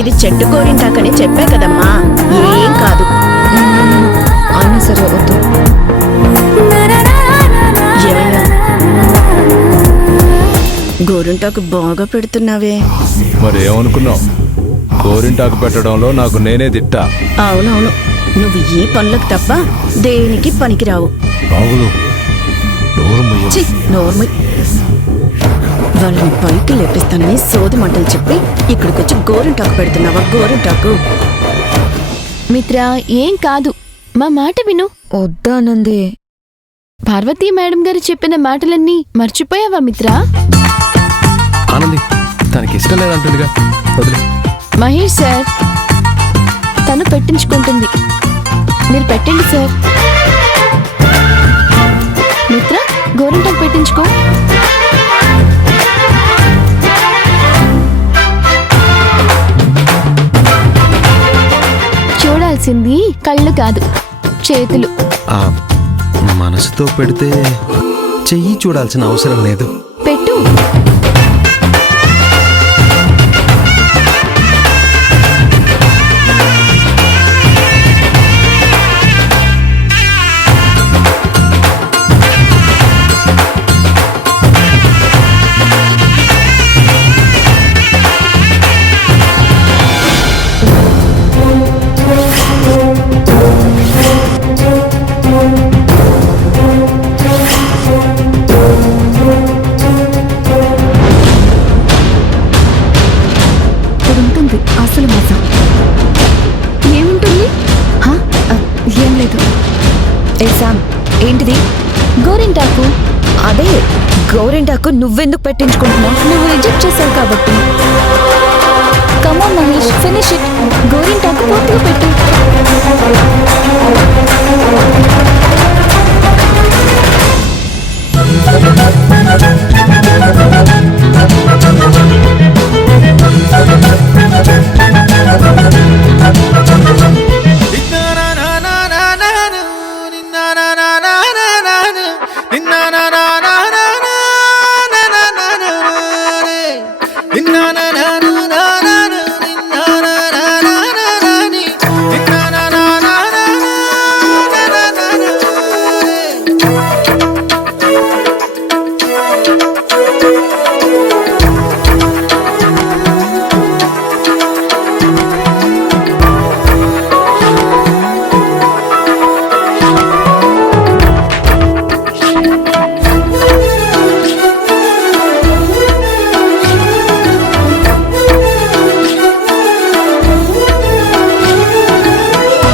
ఇది చెట్టు గోరింటాకని చెప్పా కదమ్మా, ఏం కాదు. అయినా సరే వద్దు. ఏమయ్యా, గోరింటాకు బాగా పెడుతున్నావే. మరి ఏమనుకున్నావు? గోరింటాకు పెట్టడంలో నాకు నేనే దిట్టా. అవునవును, నువ్వు ఈ పనులకు తప్ప దేనికి పనికిరావు. రాగులు నోర్మల్. వాళ్ళని పైకి లేపిస్తానని సోది మంటలు చెప్పి ఇక్కడికొచ్చి గోరింటాకు పెడుతున్నావా? గోరింటాకు మిత్రా, ఏం కాదు, మా మాట విను. వద్దానంది. పార్వతీ మేడం గారు చెప్పిన మాటలన్నీ మర్చిపోయావా మిత్రా? ఆనంది తనకి ఇష్టం లేదంటుందిగా, వదిలే. మహేష్ సార్, తను పెట్టించుకుంటుంది, మీరు పెట్టండి సార్. మిత్ర, గోరింటాకు పెట్టించుకో. చూడాల్సింది కళ్ళు కాదు, చేతులు. మనసుతో పెడితే చెయ్యి చూడాల్సిన అవసరం లేదు. పెట్టు. అసలు మజా ఏముంటుంది? ఏం లేదు. ఏ శామ్, ఏంటిది? గోరింటాకు. అదే గోరింటాకు నువ్వెందుకు పెట్టించుకుంటున్నావు? నువ్వు రిజెక్ట్ చేసావు కాబట్టి. కమాన్ మహేష్, ఫినిష్ ఇట్. గోరింటాకు పూర్తిగా పెట్టు.